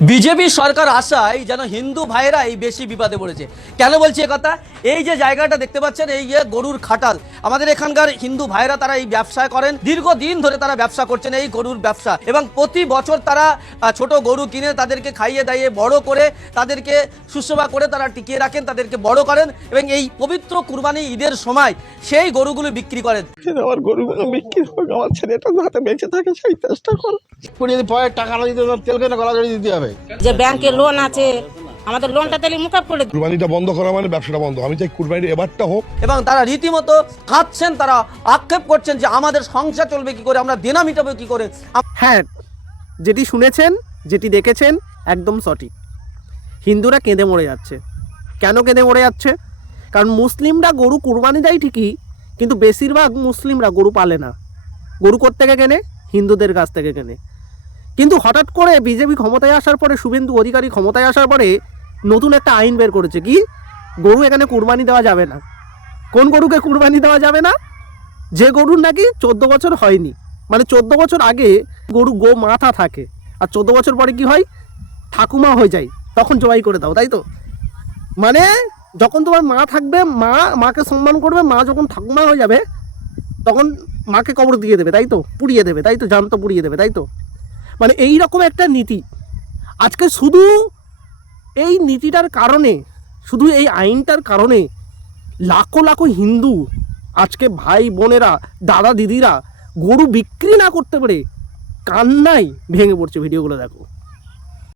BJP সরকার আসায় যেন হিন্দু ভাইরাই বেশি বিপদে পড়েছে। কেন বলছি কথা, এই যে জায়গাটা দেখতে পাচ্ছেন, এই যে গরুর খাটাল, আমাদের এখানকার হিন্দু ভাইরা তারা এই ব্যবসা করেন, দীর্ঘদিন ধরে তারা ব্যবসা করছেন এই গরুর ব্যবসা, এবং প্রতি বছর তারা ছোট গরু কিনে তাদেরকে খাইয়ে দাইয়ে বড় করে তাদেরকে সুসেবা করে তারা টিকিয়ে রাখেন, তাদেরকে বড় করেন, এবং এই পবিত্র কুরবানি ঈদের সময় সেই গরুগুলো বিক্রি করেন। আমার গরুগুলো বিক্রি হোক, আমার ছেলেটা যাতে বেঁচে থাকে সেই চেষ্টা করো। যদি পরে টাকা না দিতে তেল কেন গলা জড়িয়ে দিতে হবে। যে ব্যাংকে লোন আছে, আমাদের লোনটা তাহলে মুকাব করে দিন। কুরবানিটা বন্ধ করা মানে ব্যবসাটা বন্ধ। আমি চাই কুরবানিটা এবারটা হোক। এবং তারা রীতিমতো কাঁদছেন, তারা আক্ষেপ করছেন যে আমাদের সংসার চলবে কি করে, আমরা দেনা মিটাবো কি করে। হ্যাঁ, যেটি শুনেছেন, যেটি দেখেছেন একদম সঠিক। হিন্দুরা কেঁদে মরে যাচ্ছে। কেন কেঁদে মরে যাচ্ছে? কারণ মুসলিমরা গরু কুরবানি দেয় ঠিকই, কিন্তু বেশিরভাগ মুসলিমরা গরু পালে না। গরু কোত্থেকে কেনে? হিন্দুদের কাছ থেকে কেনে। কিন্তু হঠাৎ করে বিজেপি ক্ষমতায় আসার পরে, শুভেন্দু অধিকারী ক্ষমতায় আসার পরে নতুন একটা আইন বের করেছে, কি গরু এখানে কুরবানি দেওয়া যাবে না। কোন গরুকে কুরবানি দেওয়া যাবে না? যে গরুর নাকি 14 বছর হয়নি, মানে 14 বছর আগে গরু গো মাথা থাকে, আর 14 বছর পরে কি হয়, ঠাকুমা হয়ে যায়, তখন জবাই করে দাও, তাই তো? মানে যখন তোমার মা থাকবে, মাকে সম্মান করবে, মা যখন ঠাকুমা হয়ে যাবে তখন মাকে কবর দিয়ে দেবে, তাই তো? পুড়িয়ে দেবে, তাই তো? জ্যান্ত পুড়িয়ে দেবে, তাই তো? মানে এই রকম একটা নীতি। আজকে শুধু এই নীতিটার কারণে, শুধু এই আইনটার কারণে লাখো লাখো হিন্দু আজকে ভাই বোনেরা, দাদা দিদিরা গরু বিক্রি না করতে পারে কান্নায় ভেঙে পড়ছে। ভিডিওগুলো দেখো।